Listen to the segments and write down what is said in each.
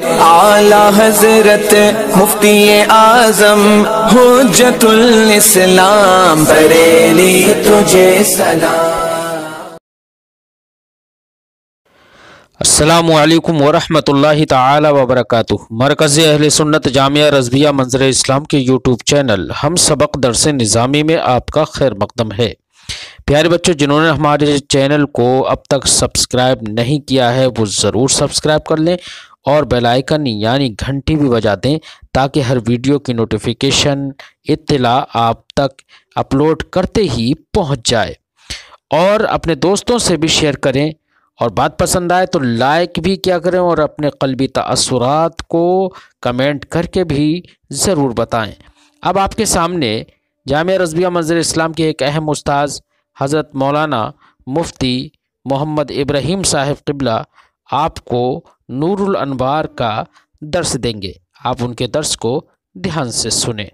اعلی حضرت مفتی اعظم حجت الاسلام بریلی تجھے سلام۔ السلام علیکم ورحمۃ اللہ تعالی وبرکاتہ۔ مرکز اہل سنت جامعہ رضویہ منظر اسلام کے یوٹیوب چینل ہم سبق درس نظامی میں آپ کا خیر مقدم ہے۔ پیارے بچوں، جنہوں نے ہمارے چینل کو اب تک سبسکرائب نہیں کیا ہے وہ ضرور سبسکرائب کر لیں اور بیل آئیکن یعنی گھنٹی بھی بجا دیں تاکہ ہر ویڈیو کی نوٹیفیکیشن اطلاع آپ تک اپلوڈ کرتے ہی پہنچ جائے، اور اپنے دوستوں سے بھی شیئر کریں، اور بات پسند آئے تو لائک بھی کیا کریں، اور اپنے قلبی تاثرات کو کمنٹ کر کے بھی ضرور بتائیں۔ اب آپ کے سامنے جامعہ رضویہ منظر اسلام کے ایک اہم استاذ حضرت مولانا مفتی محمد ابراہیم صاحب قبلہ آپ کو نور الانوار کا درس دیں گے۔ آپ ان کے درس کو دھیان سے سنیں۔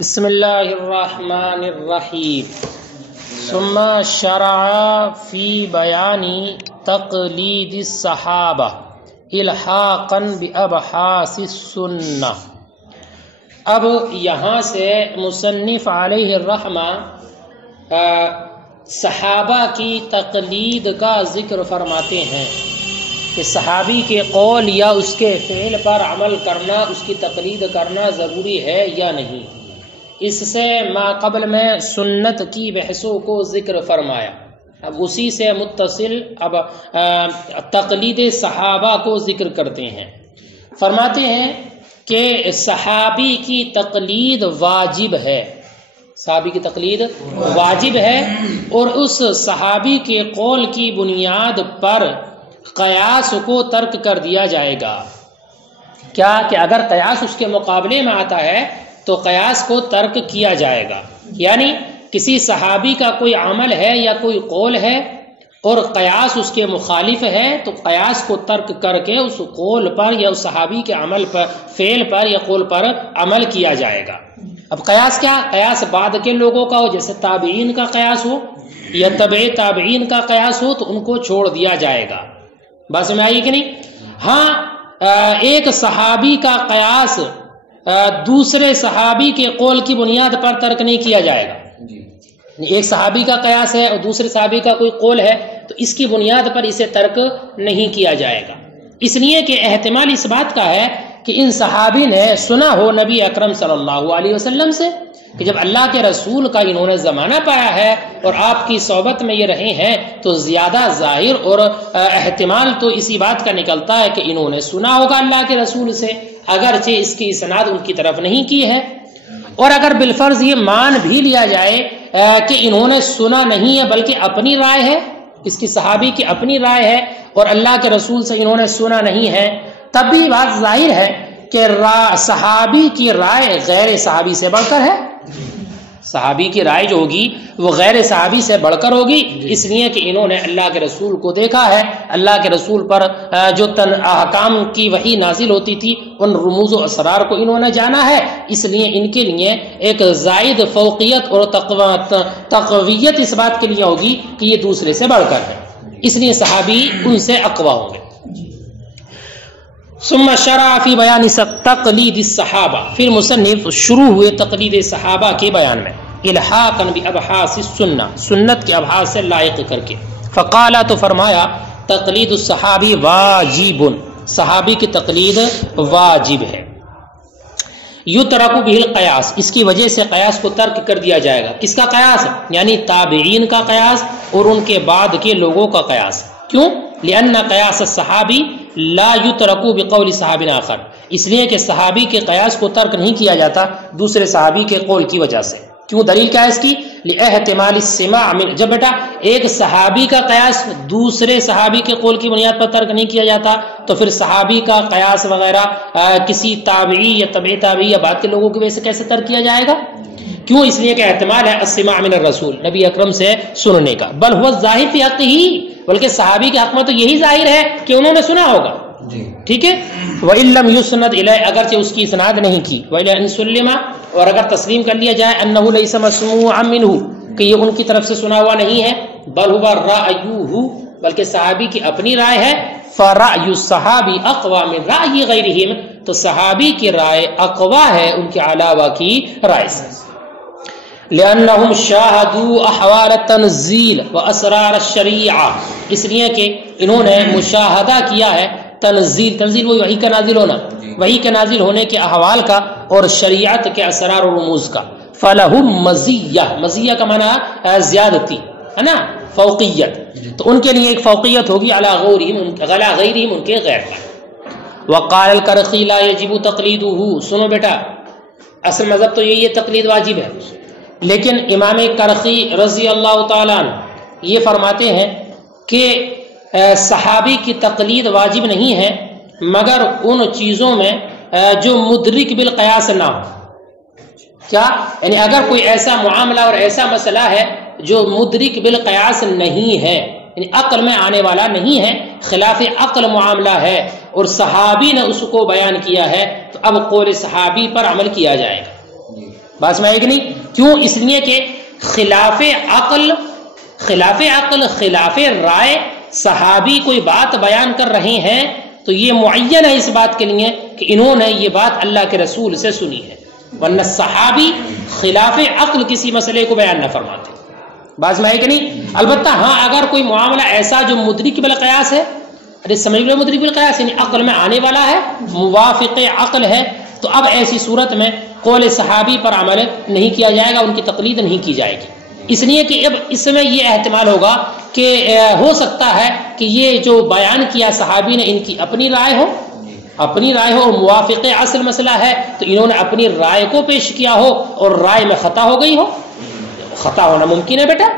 بسم اللہ الرحمن الرحیم۔ ثم شرع فی بیان تقلید الصحابہ الحاقا بابحاث السنہ۔ اب یہاں سے مصنف علیہ الرحمہ صحابہ کی تقلید کا ذکر فرماتے ہیں کہ صحابی کے قول یا اس کے فعل پر عمل کرنا، اس کی تقلید کرنا ضروری ہے یا نہیں۔ اس سے ما قبل میں سنت کی بحثوں کو ذکر فرمایا، اب اسی سے متصل اب تقلید صحابہ کو ذکر کرتے ہیں۔ فرماتے ہیں کہ صحابی کی تقلید واجب ہے، صحابی کی تقلید واجب ہے، اور اس صحابی کے قول کی بنیاد پر قیاس کو ترک کر دیا جائے گا۔ کیا کہ اگر قیاس اس کے مقابلے میں آتا ہے تو قیاس کو ترک کیا جائے گا، یعنی کسی صحابی کا کوئی عمل ہے یا کوئی قول ہے اور قیاس اس کے مخالف ہے تو قیاس کو ترک کر کے اس قول پر یا اس صحابی کے عمل پر، فعل پر یا قول پر عمل کیا جائے گا۔ اب قیاس کیا؟ قیاس بعد کے لوگوں کا ہو، جیسے تابعین کا قیاس ہو یا تبع تابعین کا قیاس ہو تو ان کو چھوڑ دیا جائے گا۔ بس میں آئی کہ نہیں؟ ہاں، ایک صحابی کا قیاس دوسرے صحابی کے قول کی بنیاد پر ترک نہیں کیا جائے گا۔ ایک صحابی کا قیاس ہے اور دوسرے صحابی کا کوئی قول ہے تو اس کی بنیاد پر اسے ترک نہیں کیا جائے گا، اس لیے کہ احتمال اس بات کا ہے کہ ان صحابی نے سنا ہو نبی اکرم صلی اللہ علیہ وسلم سے کہ جب اللہ کے رسول کا انہوں نے زمانہ پایا ہے اور آپ کی صحبت میں یہ رہے ہیں تو زیادہ ظاہر اور احتمال تو اسی بات کا نکلتا ہے کہ انہوں نے سنا ہوگا اللہ کے رسول سے، اگرچہ اس کی اسناد ان کی طرف نہیں کی ہے۔ اور اگر بالفرض یہ مان بھی لیا جائے کہ انہوں نے سنا نہیں ہے بلکہ اپنی رائے ہے، اس کی صحابی کی اپنی رائے ہے اور اللہ کے رسول سے انہوں نے سنا نہیں ہے، تب بھی بات ظاہر ہے کہ صحابی کی رائے غیر صحابی سے بڑھ کر ہے۔ صحابی کی رائے جو ہوگی وہ غیر صحابی سے بڑھ کر ہوگی، اس لیے کہ انہوں نے اللہ کے رسول کو دیکھا ہے، اللہ کے رسول پر جو احکام کی وحی نازل ہوتی تھی ان رموز و اسرار کو انہوں نے جانا ہے، اس لیے ان کے لیے ایک زائد فوقیت اور تقویت اس بات کے لیے ہوگی کہ یہ دوسرے سے بڑھ کر ہے، اس لیے صحابی ان سے اقویٰ ہوں گے۔ ثم شرع فی بیان تقلید الصحابہ، پھر مصنف شروع ہوئے تقلید صحابہ کے بیان میں، الحاقا بابحاث السنہ، سنت کے ابحاث سے لائق کر کے۔ فقال، تو فرمایا، تقلید الصحابی واجب، صحابی کی تقلید واجب ہے۔ یترک بہ القیاس، اس کی وجہ سے قیاس کو ترک کر دیا جائے گا۔ کس کا قیاس؟ یعنی تابعین کا قیاس اور ان کے بعد کے لوگوں کا قیاس۔ کیوں؟ لأن قیاس الصحابی لا یترک بقول صحابی آخر، اس لیے کہ صحابی کے قیاس کو ترک نہیں کیا جاتا دوسرے صحابی کے قول کی وجہ سے۔ کیوں؟ دلیل کیا ہے اس کی؟ لاحتمال السماع من، جب بیٹا ایک صحابی کا قیاس دوسرے صحابی کے قول کی بنیاد پر ترک نہیں کیا جاتا تو پھر صحابی کا قیاس وغیرہ کسی تابعی یا تبع تابعی یا بعد کے لوگوں کی وجہ سے کیسے ترک کیا جائے گا؟ کیوں؟ اس لیے کہ احتمال ہے السماع من الرسول، نبی اکرم سے سننے کا، بل هو الظاہر فی حق ہی، بلکہ صحابی کے حق میں تو یہی ظاہر ہے کہ انہوں نے سنا ہوگا۔ ٹھیک ہے، وَإِن لَّمْ يُسْنَدْ إِلَيْهِ، اگرچہ اس کی اسناد نہیں کی، وَإِلَىٰ إِن سُلِّمَ، اور اگر تسلیم کر لیا جائے أَنَّهُ لَيْسَ مَسْمُوعًا مِّنْهُ، کہ یہ ان کی طرف سے سنا ہوا نہیں ہے، بل هو رأیُّهُ، بلکہ صحابی کی اپنی رائے ہے، فرأی الصحابی اقوا من رأی غیرہم، تو صحابی کی رائے اقوا ہے ان کے علاوہ کی رائے سے، لأنہم شاہدوا احوال التنزیل و اسرار الشریعہ، اس لیے کہ انہوں نے مشاہدہ کیا ہے تنزیل وہ وحی کا نازل ہونا، وحی کے نازل ہونے کے احوال کا اور شریعت کے اسرار و رموز کا، فلہم مزیہ، مزیہ کا معنی زیادتی ہے نا، فوقیت، تو ان کے لیے ایک فوقیت ہوگی علی غیرہم ان کے غیر پر۔ وقال الکرخی لا یجب تقلیدہ، سنو بیٹا اصل مذہب تو یہی ہے تقلید واجب ہے، لیکن امام کرخی رضی اللہ تعالیٰ عنہ یہ فرماتے ہیں کہ صحابی کی تقلید واجب نہیں ہے مگر ان چیزوں میں جو مدرک بالقیاس نہ ہو۔ کیا یعنی اگر کوئی ایسا معاملہ اور ایسا مسئلہ ہے جو مدرک بالقیاس نہیں ہے، یعنی عقل میں آنے والا نہیں ہے، خلاف عقل معاملہ ہے اور صحابی نے اس کو بیان کیا ہے، تو اب قول صحابی پر عمل کیا جائے گا۔ بات سمجھ آئی کہ نہیں؟ کیوں؟ اس لیے کہ خلاف عقل خلاف رائے صحابی کوئی بات بیان کر رہے ہیں تو یہ معین ہے اس بات کے لیے کہ انہوں نے یہ بات اللہ کے رسول سے سنی ہے، ورنہ صحابی خلاف عقل کسی مسئلے کو بیان نہ فرماتے۔ بات میں ہے کہ نہیں؟ البتہ ہاں اگر کوئی معاملہ ایسا جو مدرک بالقیاس ہے، ارے سمجھ لو مدرک بالقیاس یعنی عقل میں آنے والا ہے، موافق عقل ہے، تو اب ایسی صورت میں قول صحابی پر عمل نہیں کیا جائے گا، ان کی تقلید نہیں کی جائے گی، اس لیے کہ اب اس میں یہ احتمال ہوگا کہ ہو سکتا ہے کہ یہ جو بیان کیا صحابی نے ان کی اپنی رائے ہو اور موافق اصل مسئلہ ہے تو انہوں نے اپنی رائے کو پیش کیا ہو اور رائے میں خطا ہو گئی ہو، خطا ہونا ممکن ہے بیٹا،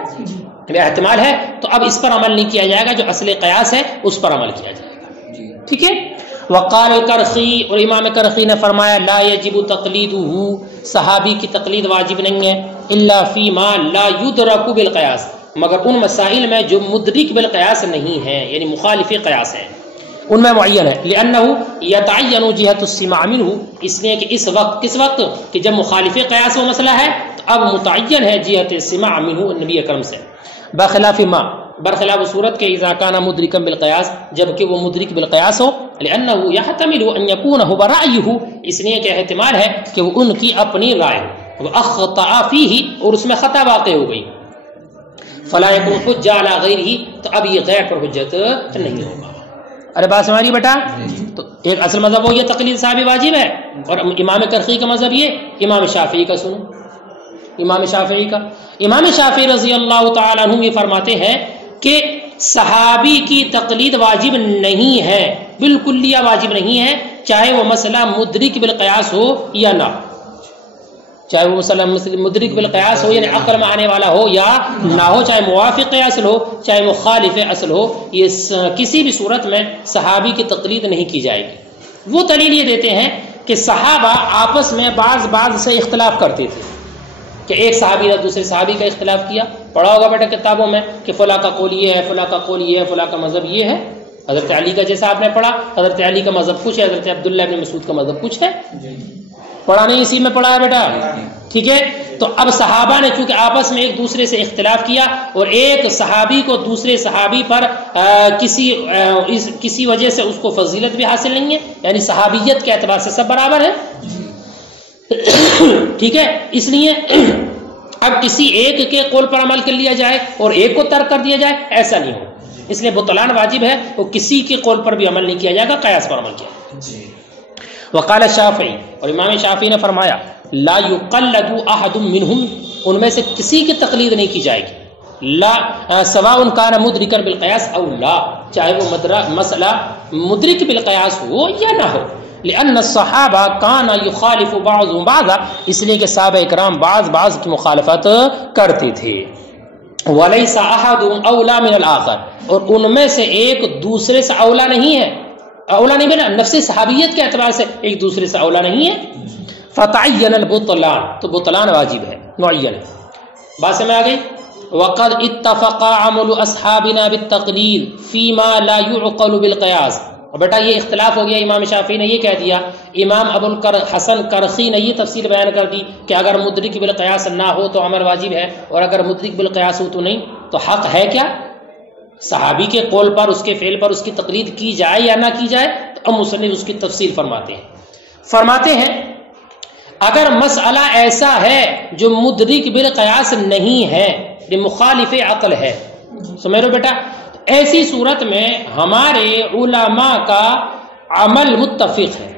احتمال ہے، تو اب اس پر عمل نہیں کیا جائے گا، جو اصل قیاس ہے اس پر عمل کیا جائے گا، ٹھیک ہے۔ وقال الکرخی، اور امام کرخی نے فرمایا لا یجب تقلیدہ، صحابی کی تقلید واجب نہیں ہے، الا فیما لا یدرک بالقیاس، مگر ان مسائل میں جو مدرک بالقیاس نہیں ہے یعنی مخالف قیاس ہے، ان میں معین ہے، لأنہ یتعین جہت السماع منہ، اس لیے کہ اس وقت کس وقت کہ جب مخالف قیاس وہ مسئلہ ہے تو اب متعین ہے جہت السماع منہ نبی اکرم سے، بخلاف ما، برخلاف صورت کے اذا کان مدرکا بالقیاس، جبکہ وہ مدرک بالقیاس ہو، لأنہ یحتمل ان یکون هو برأیہ، اس لیے کہ احتمال ہے کہ وہ ان کی اپنی رائے ہو، واخطأ فیہ، اور اس میں خطا واقع ہو گئی، فلا یکون حجہ علی غیرہ، تو اب یہ غیر پر حجت نہیں ہوگا۔ ارے بات سمجھ رہی بیٹا؟ تو ایک اصل مذہب وہ یہ تقلید صحابی واجب ہے، اور امام کرخی کا مذہب یہ، امام شافعی کا سنو، امام شافعی رضی اللہ تعالیٰ عنہ یہ فرماتے ہیں کہ صحابی کی تقلید واجب نہیں ہے، بالکلیہ واجب نہیں ہے، چاہے وہ مسئلہ مدرک بالقیاس ہو یا نہ، چاہے وہ مسئلہ مدرک بالقیاس ہو یعنی عقل میں آنے والا ہو یا نہ ہو، چاہے موافق اصل ہو چاہے مخالف اصل ہو، یہ کسی بھی صورت میں صحابی کی تقلید نہیں کی جائے گی۔ وہ دلیل یہ دیتے ہیں کہ صحابہ آپس میں بعض سے اختلاف کرتے تھے، کہ ایک صحابی نے دوسرے صحابی کا اختلاف کیا، پڑھا ہوگا بیٹا کتابوں میں کہ فلاں کا قول یہ ہے، فلاں کا قول یہ ہے، فلاں کا مذہب یہ ہے، حضرت علی کا جیسا آپ نے پڑھا، حضرت علی کا مذہب کچھ ہے، حضرت عبداللہ بن مسعود کا مذہب کچھ ہے، پڑھا نہیں؟ اسی میں پڑھا ہے بیٹا، ٹھیک ہے۔ تو اب صحابہ نے چونکہ آپس میں ایک دوسرے سے اختلاف کیا اور ایک صحابی کو دوسرے صحابی پر کسی وجہ سے اس کو فضیلت بھی حاصل نہیں ہے، یعنی صحابیت کے اعتبار سے سب برابر ہے، ٹھیک ہے، اس لیے اب کسی ایک کے قول پر عمل کر لیا جائے اور ایک کو ترک کر دیا جائے، ایسا نہیں ہو، اس لیے بطلان واجب ہے، وہ کسی کے قول پر بھی عمل نہیں کیا جائے گا، قیاس پر عمل کیا۔ وقال الشافعی، اور امام شافعی نے فرمایا لا یقلد احد منہم، ان میں سے کسی کی تقلید نہیں کی جائے گی، لا سواء کان مدرکا بالقیاس او لا، چاہے وہ مسئلہ مدرک بالقیاس ہو یا نہ ہو، لأن الصحابہ کان یخالف بعضهم بعضا، اس لیے کہ صحابہ اکرام بعض کی مخالفت کرتے تھے، ولیس احد اولا من الاخر، اور ان میں سے ایک دوسرے سے اولا نہیں ہے، اولا نہیں بنا نفس صحابیت کے اعتبار سے ایک دوسرے سے اولا نہیں ہے، فتعین البطلان، تو بطلان واجب ہے، معین ہے، بات سمجھ آ گئی۔ وقد اتفق عمل اصحابنا بالتقلید فیما لا يعقل بالقیاس، اور بیٹا یہ اختلاف ہو گیا، امام شافعی نے یہ کہہ دیا، امام ابو الحسن کرخی نے یہ تفصیل بیان کر دی کہ اگر مدرک بالقیاس نہ ہو تو عمل واجب ہے، اور اگر مدرک بالقیاس ہو تو نہیں، تو حق ہے کیا؟ صحابی کے قول پر، اس کے فعل پر اس کی تقلید کی جائے یا نہ کی جائے، تو اب مصنف اس کی تفصیل فرماتے ہیں اگر مسئلہ ایسا ہے جو مدرک بالقیاس نہیں ہے، یہ مخالف عقل ہے، سمجھ رہے بیٹا، ایسی صورت میں ہمارے علماء کا عمل متفق ہے،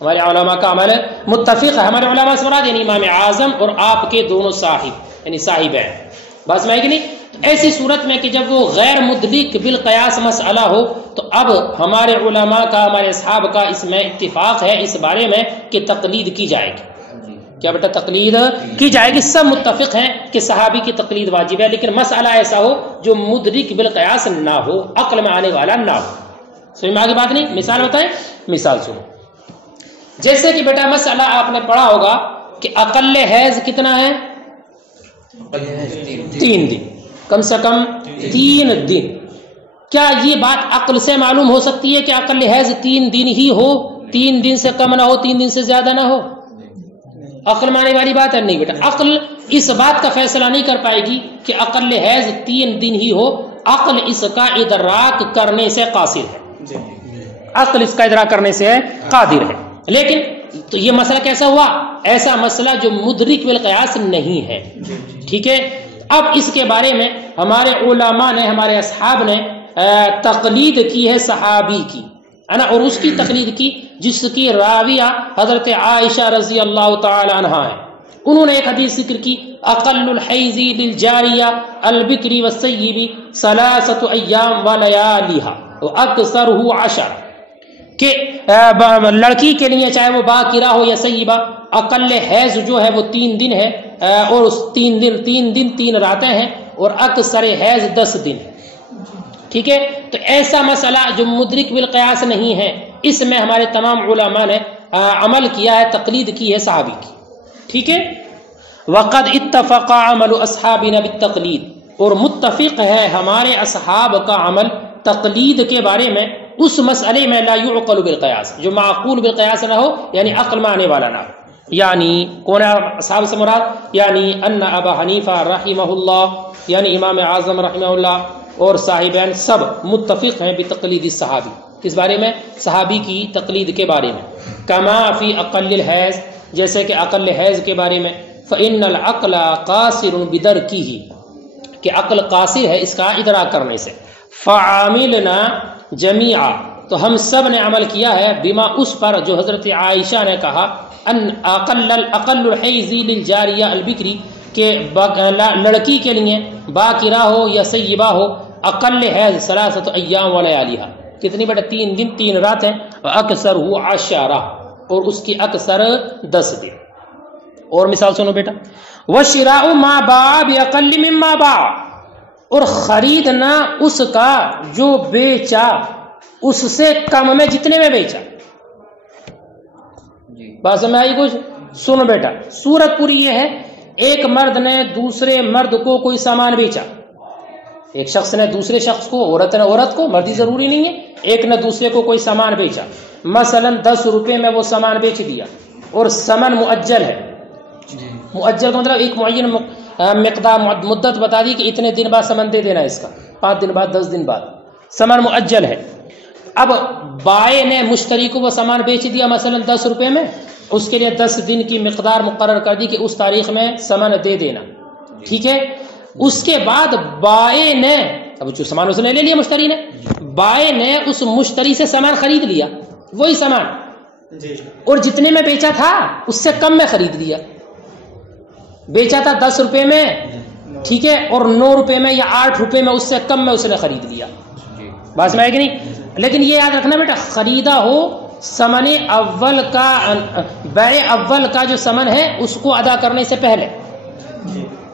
ہمارے علماء کا عمل متفق ہے۔ ہمارے علماء سے مراد یعنی امام اعظم اور آپ کے دونوں صاحب یعنی صاحبین، بس میں کہ نہیں، ایسی صورت میں کہ جب وہ غیر مدرک بالقیاس مسئلہ ہو تو اب ہمارے علماء کا، ہمارے اصحاب کا اس میں اتفاق ہے اس بارے میں کہ تقلید کی جائے گی۔ کیا بیٹا؟ تقلید کی جائے گی، سب متفق ہیں کہ صحابی کی تقلید واجب ہے، لیکن مسئلہ ایسا ہو جو مدرک بالقیاس نہ ہو، عقل میں آنے والا نہ ہو۔ سمجھ میں آگے بات نہیں؟ مثال بتائیں، مثال سنو، جیسے کہ بیٹا مسئلہ آپ نے پڑھا ہوگا کہ اقل حیض کتنا ہے؟ 3 دن، کم سے کم 3 دن۔ کیا یہ بات عقل سے معلوم ہو سکتی ہے کہ اقل حیض 3 دن ہی ہو، 3 دن سے کم نہ ہو، 3 دن سے زیادہ نہ ہو؟ عقل مانے والی بات ہے نہیں بیٹا، عقل اس بات کا فیصلہ نہیں کر پائے گی کہ اقل حیض 3 دن ہی ہو، عقل اس کا ادراک کرنے سے قاصر ہے، عقل اس کا ادراک کرنے سے قادر ہے۔ لیکن تو یہ مسئلہ کیسا ہوا؟ ایسا مسئلہ جو مدرک بالقیاس نہیں ہے، ٹھیک ہے۔ اب اس کے بارے میں ہمارے علماء نے، ہمارے اصحاب نے تقلید کی ہے صحابی کی، ہے نا، اور اس کی تقلید کی جس کی راویہ حضرت عائشہ رضی اللہ تعالی عنہا ہے۔ انہوں نے ایک حدیث ذکر کی، اقل الحیض للجاریہ البکری والسیب 3 ایام ولیالہا واکثرہ 10، کہ لڑکی کے لیے چاہے وہ باکرہ ہو یا سیبہ، اقل حیض جو ہے وہ 3 دن ہے، اور اس 3 دن 3 راتیں ہیں، اور اکثر حیض 10 دن، ٹھیک ہے۔ تو ایسا مسئلہ جو مدرک بالقیاس نہیں ہے، اس میں ہمارے تمام علماء نے عمل کیا ہے، تقلید کی ہے صحابی کی، ٹھیک ہے۔ وقد اتفق عمل اصحابنا بالتقلید، اور متفق ہے ہمارے اصحاب کا عمل تقلید کے بارے میں اس مسئلے میں لا يعقل بالقیاس، جو معقول بالقیاس نہ ہو، یعنی عقل میں آنے والا نہ ہو۔ یعنی کون ہے اصحاب سے مراد؟ یعنی ان ابا حنیفہ رحمہ اللہ، یعنی امام اعظم رحمہ اللہ اور صاحبین سب متفق ہیں بتقلید الصحابی، کس بارے میں؟ صحابی کی تقلید کے بارے میں۔ کما فی اقل الحیض، جیسے کہ اقل حیض کے بارے میں، فإن العقل قاصر بدرکہ، کہ عقل قاصر ہے اس کا ادراک کرنے سے۔ فعاملنا جمیعا، تو ہم سب نے عمل کیا ہے، بما اس پر جو حضرت عائشہ نے کہا، ان اقل الحیض للجاریہ البکری، کہ لڑکی کے لیے باکرہ ہو یا سیبہ ہو، اقل حیض 3 ایام ولیالہا، کتنی بیٹا؟ 3 دن 3 راتیں، اکثر ہو 10، اور اس کی اکثر 10 دن۔ اور مثال سنو بیٹا، وشراء ما باع باقل مما باع، اور خریدنا اس کا جو بیچا اس سے کم میں جتنے میں بیچا۔ بات سمجھ آئی کچھ؟ سنو بیٹا، صورت پوری یہ ہے، ایک مرد نے دوسرے مرد کو کوئی سامان بیچا، ایک شخص نے دوسرے شخص کو، عورت نے عورت کو، مردی ضروری نہیں ہے، ایک نے دوسرے کو کوئی سامان بیچا، مثلا 10 روپے میں وہ سامان بیچ دیا، اور ثمن مؤجل ہے۔ مؤجل کا مطلب ایک معین مقدار مدت بتا دی کہ اتنے دن بعد ثمن دے دینا، اس کا 5 دن بعد 10 دن بعد، ثمن مؤجل ہے۔ اب بائے نے مشتری کو وہ سامان بیچ دیا مثلا 10 روپے میں، اس کے لیے 10 دن کی مقدار مقرر کر دی کہ اس تاریخ میں ثمن دے دینا، ٹھیک ہے۔ اس کے بعد بائے نے، اب جو سامان اس نے لے لیا مشتری نے، بائے نے اس مشتری سے سامان خرید لیا، وہی سامان، اور جتنے میں بیچا تھا اس سے کم میں خرید لیا۔ بیچا تھا 10 روپے میں، ٹھیک ہے، اور 9 روپے میں یا 8 روپے میں، اس سے کم میں اس نے خرید لیا۔ بات میں ہے کہ نہیں؟ لیکن یہ یاد رکھنا بیٹا، خریدا ہو ثمن اول کا، بیع اول کا جو ثمن ہے اس کو ادا کرنے سے پہلے،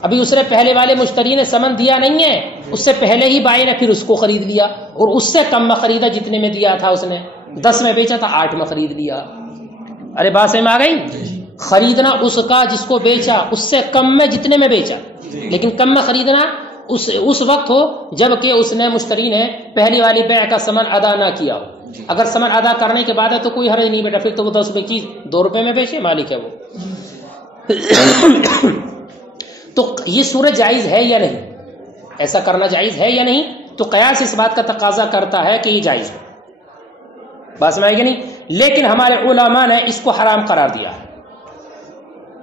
ابھی اس نے پہلے والے مشتری نے ثمن دیا نہیں ہے، اس سے پہلے ہی بائے نے پھر اس کو خرید لیا، اور اس سے کم میں خریدا، جتنے میں دیا تھا اس نے، 10 میں بیچا تھا 8 میں خرید لیا۔ ارے بات سمجھ میں آ گئی؟ خریدنا اس کا جس کو بیچا اس سے کم میں جتنے میں بیچا، لیکن کم میں خریدنا اس وقت ہو جب کہ اس نے مشتری نے پہلی والی بیع کا ثمن ادا نہ کیا ہو۔ اگر ثمن ادا کرنے کے بعد ہے تو کوئی حرج نہیں بیٹا، پھر تو وہ 10 روپے کی 2 روپے میں بیچے، مالک ہے وہ۔ تو یہ صورت جائز ہے یا نہیں؟ ایسا کرنا جائز ہے یا نہیں؟ تو قیاس اس بات کا تقاضا کرتا ہے کہ یہ جائز ہو. بات سمجھ گئی نہیں؟ لیکن ہمارے علماء نے اس کو حرام قرار دیا ہے.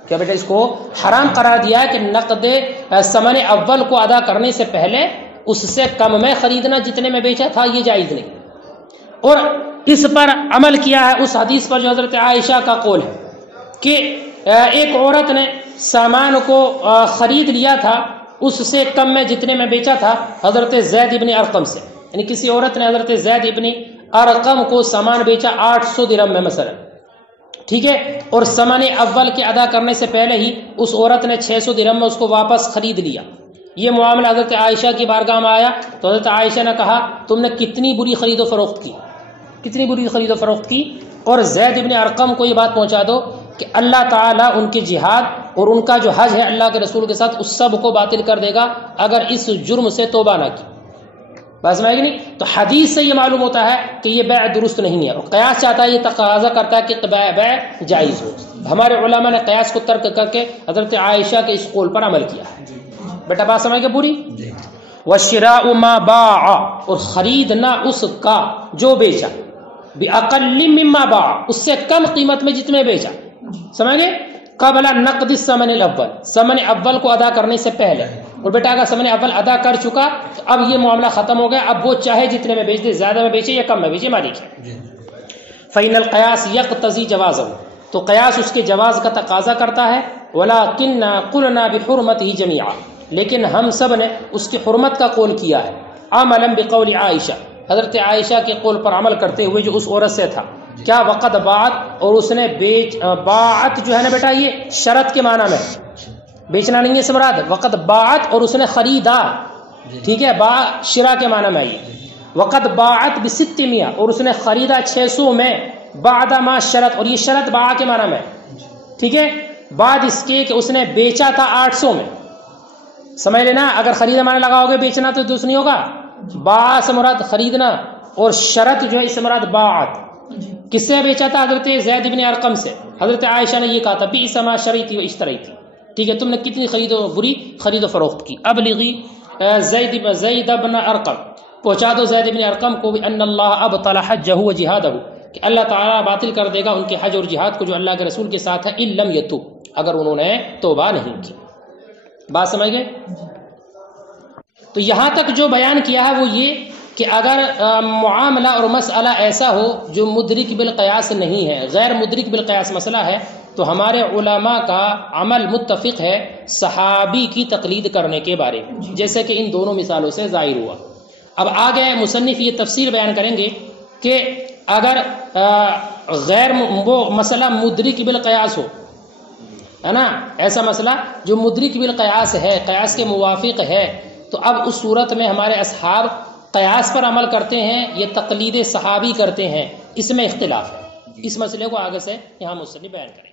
کیا بیٹا؟ اس کو حرام قرار دیا ہے کہ نقد ثمن اول کو ادا کرنے سے پہلے اس سے کم میں خریدنا جتنے میں بیچا تھا یہ جائز نہیں. اور اس پر عمل کیا ہے اس حدیث پر جو حضرت عائشہ کا قول ہے کہ ایک عورت نے سامان کو خرید لیا تھا اس سے کم میں جتنے میں بیچا تھا حضرت زید ابن ارقم سے. یعنی کسی عورت نے حضرت زید ابن ارقم کو سامان بیچا 800 درہم میں مثلا، ٹھیک ہے، اور ثمن اول کے ادا کرنے سے پہلے ہی اس عورت نے 600 درہم میں اس کو واپس خرید لیا. یہ معاملہ حضرت عائشہ کی بارگاہ میں آیا تو حضرت عائشہ نے کہا تم نے کتنی بری خرید و فروخت کی، کتنی بری خرید و فروخت کی، اور زید ابن ارقم کو یہ بات پہنچا دو کہ اللہ تعالیٰ ان کے جہاد اور ان کا جو حج ہے اللہ کے رسول کے ساتھ اس سب کو باطل کر دے گا اگر اس جرم سے توبہ نہ کی. بس میں نہیں. تو حدیث سے یہ معلوم ہوتا ہے کہ یہ بیع درست نہیں ہے، اور قیاس چاہتا ہے، یہ تقاضا کرتا ہے کہ بیع جائز ہو. ہمارے علماء نے قیاس کو ترک کر کے حضرت عائشہ کے اس قول پر عمل کیا ہے. بیٹا بات سمجھ گئے پوری؟ وَشِرَاءُ مَا بَاعَ، اور خریدنا اس کا جو بیچا، بِأَقَلِّ مِمَّا بَاعَ، اس سے کم قیمت میں جتنے بیچا، سمجھ گئے، قبل نقد الثمن الاول، ثمن اول کو ادا کرنے سے پہلے. اور بیٹا اگر ثمن اول ادا کر چکا تو اب یہ معاملہ ختم ہو گیا، اب وہ چاہے جتنے میں بیچ دے، زیادہ میں بیچے یا کم میں بیچے، مالک ہے. فإن القياس يقتضي جوازه، تو قیاس اس کے جواز کا تقاضا کرتا ہے. ولكن قلنا بحرمته جميعا، لیکن ہم سب نے اس کی حرمت کا قول کیا ہے. عملا بقول عائشہ، حضرت عائشہ کے قول پر عمل کرتے ہوئے جو اس عورت سے تھا. کیا؟ وقت باعت، اور اس نے باعت جو ہے نا بیٹا یہ شرط کے معنی میں، بیچنا نہیں ہے اس مراد، وقت باعت اور اس نے خریدا، ٹھیک ہے، باع شرا کے معنی میں یہ. وقت باعت ب600، اور اس نے خریدا 600 میں، بعد ما شرط، اور یہ شرط باع کے معنی میں، ٹھیک ہے، بعد اس کے کہ اس نے بیچا تھا 800 میں. سمجھ لینا، اگر خریدا معنی لگاؤ گے بیچنا تو درست نہیں ہوگا. باع سے مراد خریدنا، اور شرط جو ہے اس سے مراد باعت. کس سے بیچا تھا؟ حضرت زید ابن ارقم سے. حضرت عائشہ نے یہ کہا تھا بئس ما شریتی و اشتریتی، ٹھیک ہے، تم نے کتنی بری خرید و فروخت کی. ابلغی زید ابن ارقم، پہنچا دو زید ابن ارقم کو بھی ان اللہ ابطل حجہ و جہادہ، کہ اللہ تعالیٰ باطل کر دے گا ان کے حج اور جہاد کو جو اللہ کے رسول کے ساتھ ہے، ان لم یتوب، اگر انہوں نے توبہ نہیں کی. بات سمجھ گئے؟ تو یہاں تک جو بیان کیا ہے وہ یہ کہ اگر معاملہ اور مسئلہ ایسا ہو جو مدرک بالقیاس نہیں ہے، غیر مدرک بالقیاس مسئلہ ہے، تو ہمارے علماء کا عمل متفق ہے صحابی کی تقلید کرنے کے بارے میں، جیسے کہ ان دونوں مثالوں سے ظاہر ہوا. اب آگے مصنف یہ تفسیر بیان کریں گے کہ اگر غیر وہ مسئلہ مدرک بالقیاس ہو، ہے نا، ایسا مسئلہ جو مدرک بالقیاس ہے، قیاس کے موافق ہے، تو اب اس صورت میں ہمارے اصحاب قیاس پر عمل کرتے ہیں یا تقلید صحابی کرتے ہیں، اس میں اختلاف ہے. اس مسئلے کو آگے سے یہاں مصنف بیان کریں.